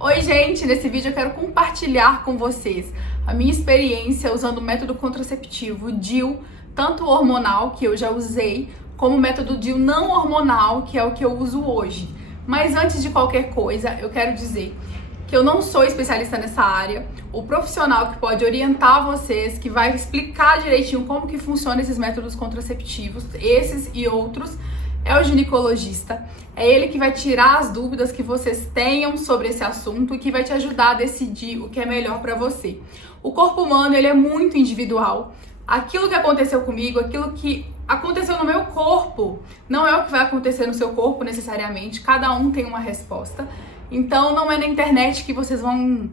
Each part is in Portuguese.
Oi gente, nesse vídeo eu quero compartilhar com vocês a minha experiência usando o método contraceptivo DIU, tanto hormonal, que eu já usei, como o método DIU não hormonal, que é o que eu uso hoje. Mas antes de qualquer coisa, eu quero dizer que eu não sou especialista nessa área. O profissional que pode orientar vocês, que vai explicar direitinho como que funciona esses métodos contraceptivos, esses e outros, é o ginecologista. É ele que vai tirar as dúvidas que vocês tenham sobre esse assunto e que vai te ajudar a decidir o que é melhor para você. O corpo humano, ele é muito individual. Aquilo que aconteceu comigo, aquilo que aconteceu no meu corpo, não é o que vai acontecer no seu corpo necessariamente. Cada um tem uma resposta. Então, não é na internet que vocês vão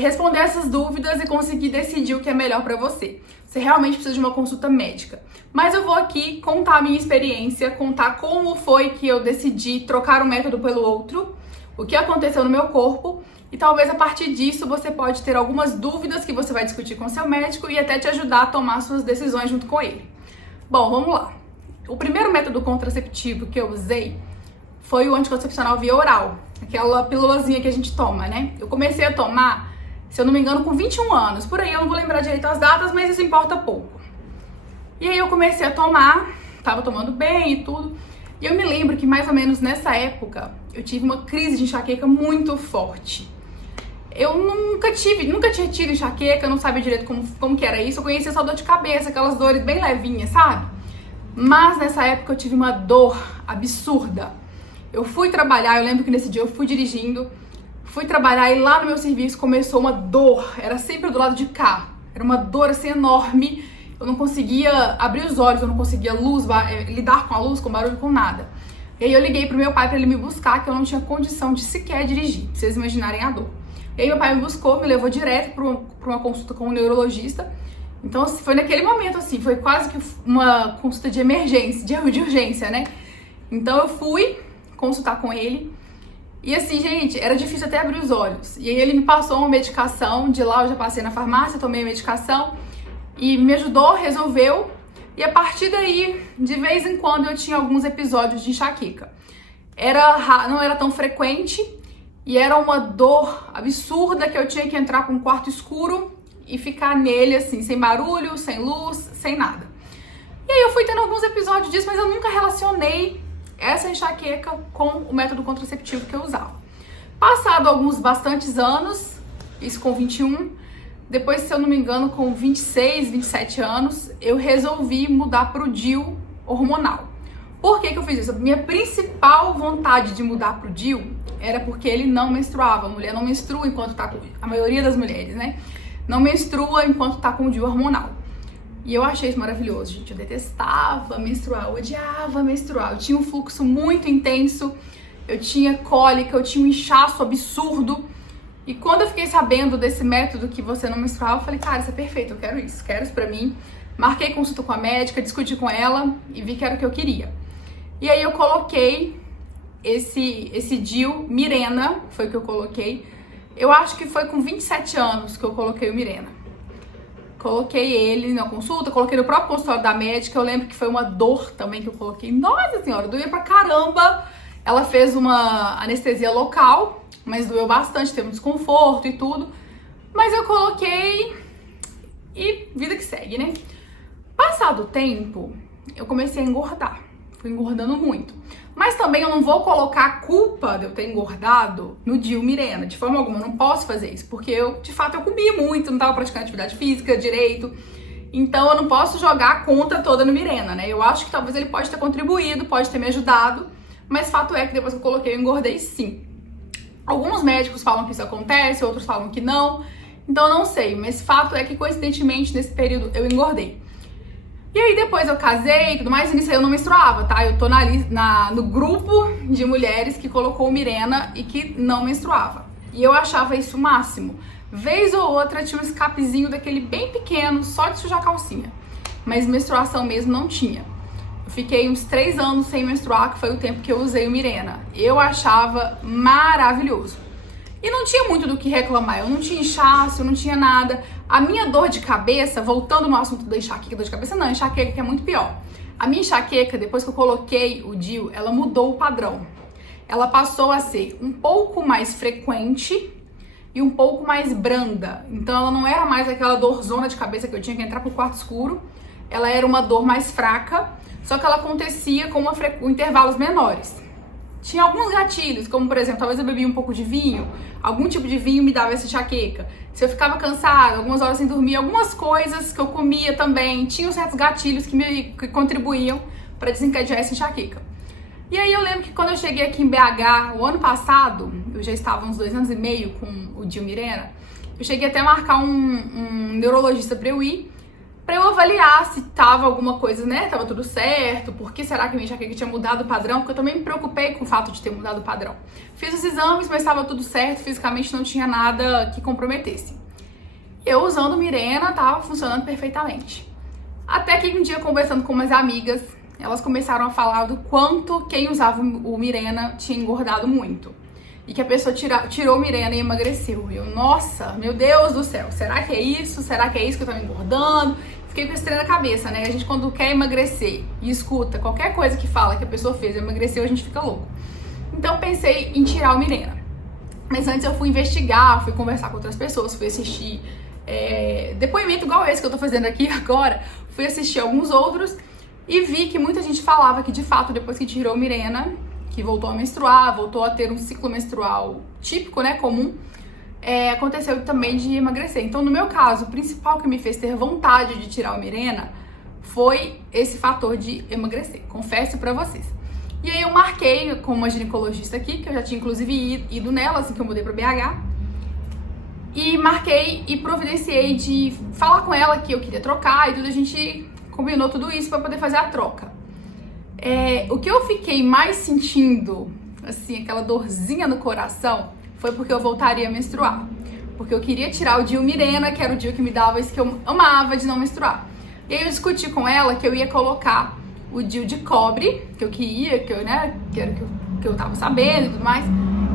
responder essas dúvidas e conseguir decidir o que é melhor para você. Você realmente precisa de uma consulta médica. Mas eu vou aqui contar a minha experiência, contar como foi que eu decidi trocar um método pelo outro, o que aconteceu no meu corpo, e talvez a partir disso você pode ter algumas dúvidas que você vai discutir com seu médico e até te ajudar a tomar suas decisões junto com ele. Bom, vamos lá. O primeiro método contraceptivo que eu usei foi o anticoncepcional via oral, aquela pílulazinha que a gente toma, né? Eu comecei a tomar, se eu não me engano, com 21 anos. Por aí eu não vou lembrar direito as datas, mas isso importa pouco. E aí eu comecei a tomar, tava tomando bem e tudo. E eu me lembro que mais ou menos nessa época eu tive uma crise de enxaqueca muito forte. Eu nunca tinha tido enxaqueca, não sabia direito como que era isso. Eu conhecia só dor de cabeça, aquelas dores bem levinhas, sabe? Mas nessa época eu tive uma dor absurda. Eu fui trabalhar, eu lembro que nesse dia eu fui dirigindo, fui trabalhar e lá no meu serviço começou uma dor, era sempre do lado de cá. Era uma dor assim enorme, eu não conseguia abrir os olhos, eu não conseguia lidar com a luz, com barulho, com nada. E aí eu liguei pro meu pai pra ele me buscar, que eu não tinha condição de sequer dirigir, pra vocês imaginarem a dor. E aí meu pai me buscou, me levou direto pra uma consulta com um neurologista. Então foi naquele momento assim, foi quase que uma consulta de emergência, de urgência, né? Então eu fui consultar com ele. E assim, gente, era difícil até abrir os olhos. E aí ele me passou uma medicação, de lá eu já passei na farmácia, tomei a medicação e me ajudou, resolveu. E a partir daí, de vez em quando eu tinha alguns episódios de enxaqueca. Não era tão frequente e era uma dor absurda que eu tinha que entrar para um quarto escuro e ficar nele assim, sem barulho, sem luz, sem nada. E aí eu fui tendo alguns episódios disso, mas eu nunca relacionei essa enxaqueca com o método contraceptivo que eu usava. Passado bastantes anos, isso com 21, depois, se eu não me engano, com 26, 27 anos, eu resolvi mudar para o DIU hormonal. Por que que eu fiz isso? Minha principal vontade de mudar para o DIU era porque ele não menstruava. A mulher não menstrua enquanto tá com... A maioria das mulheres, né? Não menstrua enquanto tá com o DIU hormonal. E eu achei isso maravilhoso, gente. Eu detestava menstruar, eu odiava menstruar. Eu tinha um fluxo muito intenso, eu tinha cólica, eu tinha um inchaço absurdo. E quando eu fiquei sabendo desse método que você não menstruava, eu falei, cara, isso é perfeito, eu quero isso pra mim. Marquei consulta com a médica, discuti com ela e vi que era o que eu queria. E aí eu coloquei esse DIU Mirena, foi o que eu coloquei. Eu acho que foi com 27 anos que eu coloquei o Mirena. Coloquei ele na consulta, coloquei no próprio consultório da médica. Eu lembro que foi uma dor também que eu coloquei. Nossa senhora, doía pra caramba. Ela fez uma anestesia local, mas doeu bastante, teve um desconforto e tudo. Mas eu coloquei e vida que segue, né? Passado o tempo, eu comecei a engordar. Fui engordando muito. Mas também eu não vou colocar a culpa de eu ter engordado no DIU Mirena. De forma alguma, eu não posso fazer isso. Porque de fato, eu comi muito, não tava praticando atividade física direito. Então, eu não posso jogar a conta toda no Mirena, né? Eu acho que talvez ele pode ter contribuído, pode ter me ajudado. Mas fato é que depois que eu coloquei, eu engordei sim. Alguns médicos falam que isso acontece, outros falam que não. Então, eu não sei. Mas fato é que, coincidentemente, nesse período, eu engordei. E aí depois eu casei e tudo mais, e nisso aí eu não menstruava, tá? Eu tô no grupo de mulheres que colocou o Mirena e que não menstruava. E eu achava isso o máximo. Vez ou outra tinha um escapezinho daquele bem pequeno, só de sujar a calcinha. Mas menstruação mesmo não tinha. Eu fiquei uns 3 anos sem menstruar, que foi o tempo que eu usei o Mirena. Eu achava maravilhoso. E não tinha muito do que reclamar, eu não tinha inchaço, eu não tinha nada. A minha dor de cabeça, voltando no assunto da enxaqueca, dor de cabeça não, enxaqueca que é muito pior. A minha enxaqueca, depois que eu coloquei o DIU, ela mudou o padrão. ela passou a ser um pouco mais frequente e um pouco mais branda. Então ela não era mais aquela dorzona de cabeça que eu tinha que entrar pro quarto escuro. Ela era uma dor mais fraca, só que ela acontecia com intervalos menores. Tinha alguns gatilhos, como por exemplo, talvez eu bebia um pouco de vinho, algum tipo de vinho me dava essa enxaqueca. Se eu ficava cansada, algumas horas sem dormir, algumas coisas que eu comia também, tinham certos gatilhos que contribuíam para desencadear essa enxaqueca. E aí eu lembro que quando eu cheguei aqui em BH, o ano passado, eu já estava uns 2 anos e meio com o Dil Mirena, eu cheguei até a marcar um neurologista para eu ir, para eu avaliar se tava alguma coisa, né, tava tudo certo, por que será que minha enxaqueca tinha mudado o padrão, porque eu também me preocupei com o fato de ter mudado o padrão. Fiz os exames, mas estava tudo certo, fisicamente não tinha nada que comprometesse. Eu usando Mirena, tava funcionando perfeitamente. Até que um dia, conversando com umas amigas, elas começaram a falar do quanto quem usava o Mirena tinha engordado muito. E que a pessoa tirou o Mirena e emagreceu. E eu, nossa, meu Deus do céu, será que é isso? Será que é isso que eu tô me engordando? Fiquei com esse trem na cabeça, né? A gente quando quer emagrecer e escuta qualquer coisa que fala que a pessoa fez e emagreceu, a gente fica louco. Então pensei em tirar o Mirena. Mas antes eu fui investigar, fui conversar com outras pessoas, fui assistir depoimento igual esse que eu tô fazendo aqui agora. Fui assistir alguns outros e vi que muita gente falava que de fato depois que tirou o Mirena, que voltou a menstruar, voltou a ter um ciclo menstrual típico, né, comum, aconteceu também de emagrecer. Então, no meu caso, o principal que me fez ter vontade de tirar o Mirena foi esse fator de emagrecer, confesso pra vocês. E aí eu marquei com uma ginecologista aqui, que eu já tinha inclusive ido nela, assim que eu mudei pra BH, e marquei e providenciei de falar com ela que eu queria trocar e tudo, a gente combinou tudo isso pra poder fazer a troca. O que eu fiquei mais sentindo, assim, aquela dorzinha no coração, foi porque eu voltaria a menstruar. Porque eu queria tirar o Dil Mirena, que era o Dil que me dava isso que eu amava de não menstruar. E aí eu discuti com ela que eu ia colocar o Dil de cobre, que eu queria, que era o que eu tava sabendo e tudo mais.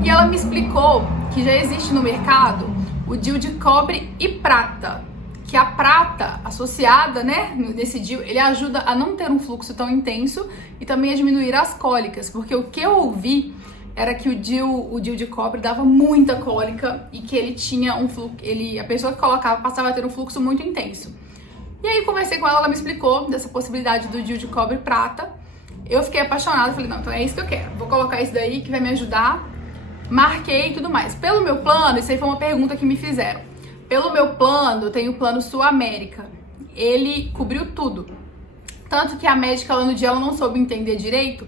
E ela me explicou que já existe no mercado o Dil de cobre e prata. Que a prata associada, né, nesse Dil, ele ajuda a não ter um fluxo tão intenso e também a diminuir as cólicas, porque o que eu ouvi era que o Dil de cobre dava muita cólica e que ele tinha um fluxo, a pessoa que colocava passava a ter um fluxo muito intenso. E aí conversei com ela, ela me explicou dessa possibilidade do Dil de cobre prata. Eu fiquei apaixonada, falei, não, então é isso que eu quero, vou colocar isso daí que vai me ajudar. Marquei e tudo mais. Pelo meu plano, isso aí foi uma pergunta que me fizeram. Pelo meu plano, eu tenho o plano Sul América. Ele cobriu tudo. Tanto que a médica lá no dia ela não soube entender direito.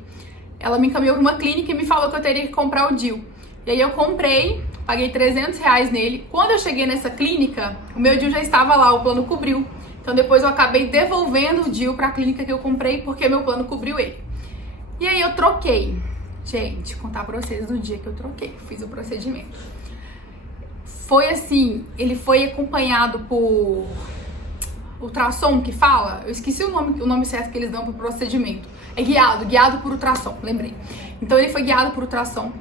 Ela me encaminhou para uma clínica e me falou que eu teria que comprar o Dil. E aí eu comprei, paguei R$300 nele. Quando eu cheguei nessa clínica, o meu Dil já estava lá, o plano cobriu. Então depois eu acabei devolvendo o Dil para a clínica que eu comprei porque meu plano cobriu ele. E aí eu troquei. Gente, contar pra vocês do dia que eu troquei, fiz o procedimento. Foi assim, ele foi acompanhado por ultrassom que fala, eu esqueci o nome certo que eles dão pro procedimento. É guiado por ultrassom, lembrei. Então ele foi guiado por ultrassom.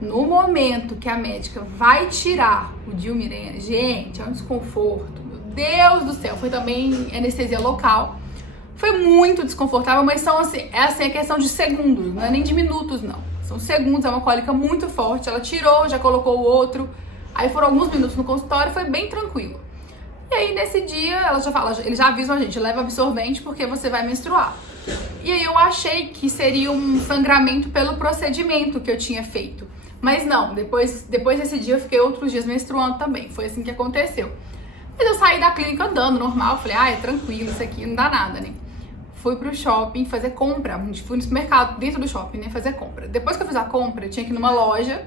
No momento que a médica vai tirar o Dil Mirena, gente, é um desconforto, meu Deus do céu, foi também anestesia local. Foi muito desconfortável, mas são assim, é questão de segundos, não é nem de minutos, não. São segundos, é uma cólica muito forte. Ela tirou, já colocou o outro. Aí foram alguns minutos no consultório, foi bem tranquilo. E aí nesse dia, eles já avisam a gente, leva absorvente porque você vai menstruar. E aí eu achei que seria um sangramento pelo procedimento que eu tinha feito. Mas não, depois desse dia eu fiquei outros dias menstruando também. Foi assim que aconteceu. Mas eu saí da clínica andando normal, falei, é tranquilo, isso aqui não dá nada, né? Fui pro shopping fazer compra, fui no supermercado, dentro do shopping, né, fazer compra. Depois que eu fiz a compra, eu tinha que ir numa loja.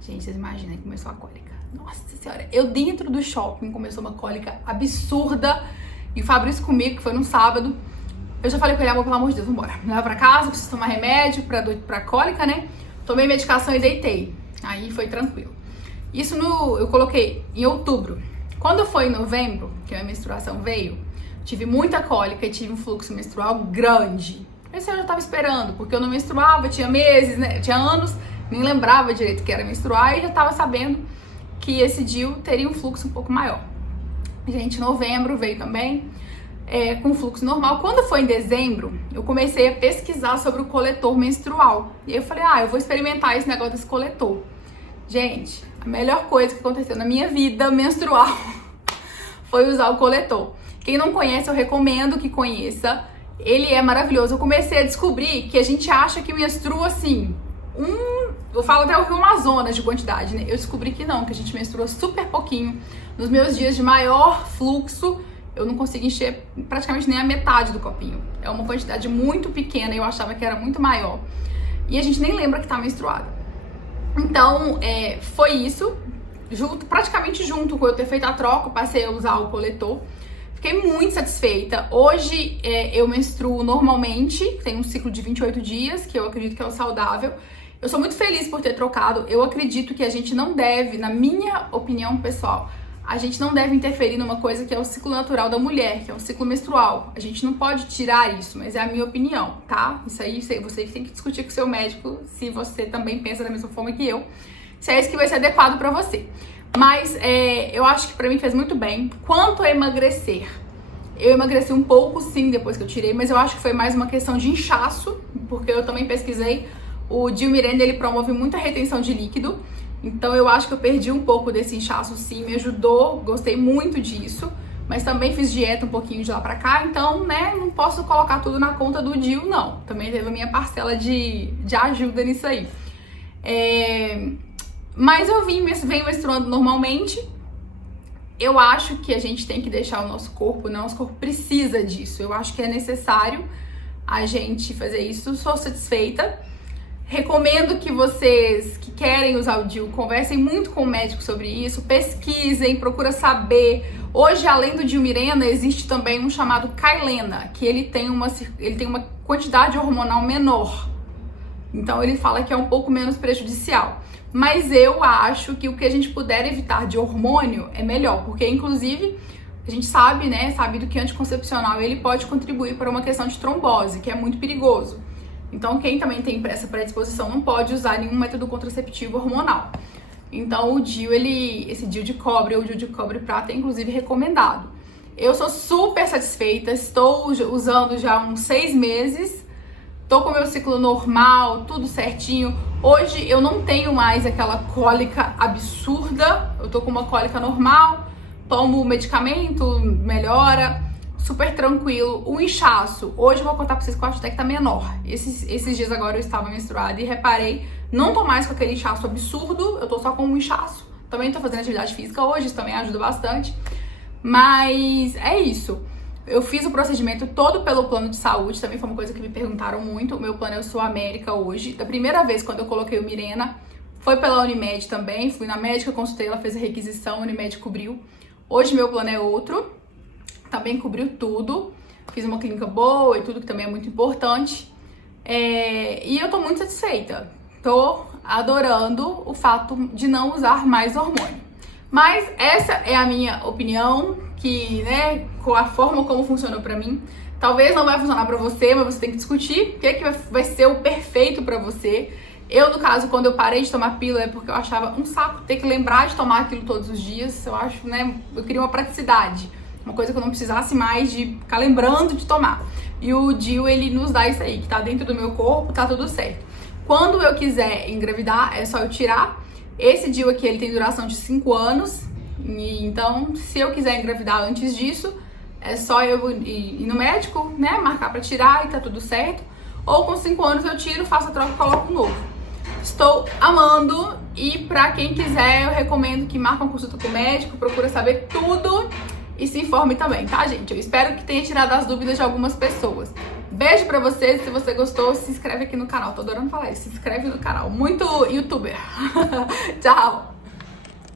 Gente, vocês imaginam que começou a cólica. Nossa senhora, eu dentro do shopping começou uma cólica absurda. E o Fabrício comigo, que foi num sábado, eu já falei com ele, amor, pelo amor de Deus, vambora. Me leva pra casa, preciso tomar remédio pra cólica, né? Tomei medicação e deitei. Aí foi tranquilo. Isso eu coloquei em outubro. Quando foi em novembro, que a minha menstruação veio, tive muita cólica e tive um fluxo menstrual grande. Esse eu já tava esperando, porque eu não menstruava, tinha meses, né? Tinha anos, nem lembrava direito que era menstruar e já tava sabendo que esse Dil teria um fluxo um pouco maior. Gente, novembro veio também. com fluxo normal. Quando foi em dezembro, eu comecei a pesquisar sobre o coletor menstrual. E eu falei, eu vou experimentar esse negócio desse coletor. Gente, a melhor coisa que aconteceu na minha vida menstrual foi usar o coletor. Quem não conhece, eu recomendo que conheça. Ele é maravilhoso. Eu comecei a descobrir que a gente acha que menstrua assim, eu falo até o Amazonas de quantidade, né? Eu descobri que não, que a gente menstrua super pouquinho. Nos meus dias de maior fluxo, eu não consigo encher praticamente nem a metade do copinho. É uma quantidade muito pequena, eu achava que era muito maior. E a gente nem lembra que tá menstruada. Então, foi isso. Praticamente junto com eu ter feito a troca, eu passei a usar o coletor. Fiquei muito satisfeita. Hoje eu menstruo normalmente, tem um ciclo de 28 dias, que eu acredito que é o saudável. Eu sou muito feliz por ter trocado. Eu acredito que a gente não deve, na minha opinião pessoal, a gente não deve interferir numa coisa que é o ciclo natural da mulher, que é o ciclo menstrual. A gente não pode tirar isso, mas é a minha opinião, tá? Isso aí você tem que discutir com o seu médico, se você também pensa da mesma forma que eu, se é isso que vai ser adequado pra você. Mas eu acho que pra mim fez muito bem. Quanto a emagrecer, eu emagreci um pouco sim depois que eu tirei, mas eu acho que foi mais uma questão de inchaço, porque eu também pesquisei. O DIU Mirena, ele promove muita retenção de líquido, então eu acho que eu perdi um pouco desse inchaço sim, me ajudou, gostei muito disso, mas também fiz dieta um pouquinho de lá pra cá, então, né, não posso colocar tudo na conta do DIU, não. Também teve a minha parcela de ajuda nisso aí. Mas eu venho menstruando normalmente. Eu acho que a gente tem que deixar o nosso corpo, né? O nosso corpo precisa disso. Eu acho que é necessário a gente fazer isso. Sou satisfeita. Recomendo que vocês que querem usar o DIU conversem muito com o médico sobre isso, pesquisem, procura saber. Hoje, além do DIU Mirena, existe também um chamado Kailena, que ele tem uma quantidade hormonal menor. Então ele fala que é um pouco menos prejudicial. Mas eu acho que o que a gente puder evitar de hormônio é melhor, porque inclusive a gente sabe, né, sabido que anticoncepcional ele pode contribuir para uma questão de trombose, que é muito perigoso. Então quem também tem essa predisposição não pode usar nenhum método contraceptivo hormonal. Então o DIU, esse DIU de cobre ou DIU de cobre prata é inclusive recomendado. Eu sou super satisfeita, estou usando já há uns 6 meses. Tô com o meu ciclo normal, tudo certinho. Hoje eu não tenho mais aquela cólica absurda. Eu tô com uma cólica normal, tomo medicamento, melhora, super tranquilo. O inchaço, hoje eu vou contar pra vocês que eu acho até que tá menor. Esses dias agora eu estava menstruada e reparei, não tô mais com aquele inchaço absurdo, eu tô só com um inchaço. Também tô fazendo atividade física hoje, isso também ajuda bastante. Mas é isso. Eu fiz o procedimento todo pelo plano de saúde, também foi uma coisa que me perguntaram muito. O meu plano é o Sul América hoje. Da primeira vez, quando eu coloquei o Mirena, foi pela Unimed também. Fui na médica, consultei, ela fez a requisição, a Unimed cobriu. Hoje meu plano é outro, também cobriu tudo. Fiz uma clínica boa e tudo, que também é muito importante. E eu tô muito satisfeita. Tô adorando o fato de não usar mais hormônio. Mas essa é a minha opinião, que, né, com a forma como funcionou pra mim. Talvez não vai funcionar pra você, mas você tem que discutir o que vai ser o perfeito pra você. Eu, no caso, quando eu parei de tomar pílula, é porque eu achava um saco ter que lembrar de tomar aquilo todos os dias. Eu acho, né, eu queria uma praticidade, uma coisa que eu não precisasse mais de ficar lembrando de tomar. E o DIU, ele nos dá isso aí, que tá dentro do meu corpo, tá tudo certo. Quando eu quiser engravidar, é só eu tirar. Esse DIU aqui, ele tem duração de 5 anos, e então, se eu quiser engravidar antes disso, é só eu ir no médico, né, marcar pra tirar e tá tudo certo. Ou com 5 anos eu tiro, faço a troca e coloco um novo. Estou amando, e pra quem quiser, eu recomendo que marque uma consulta com o médico, procura saber tudo e se informe também, tá, gente? Eu espero que tenha tirado as dúvidas de algumas pessoas. Beijo pra vocês, se você gostou, se inscreve aqui no canal. Tô adorando falar isso, se inscreve no canal. Muito youtuber. Tchau!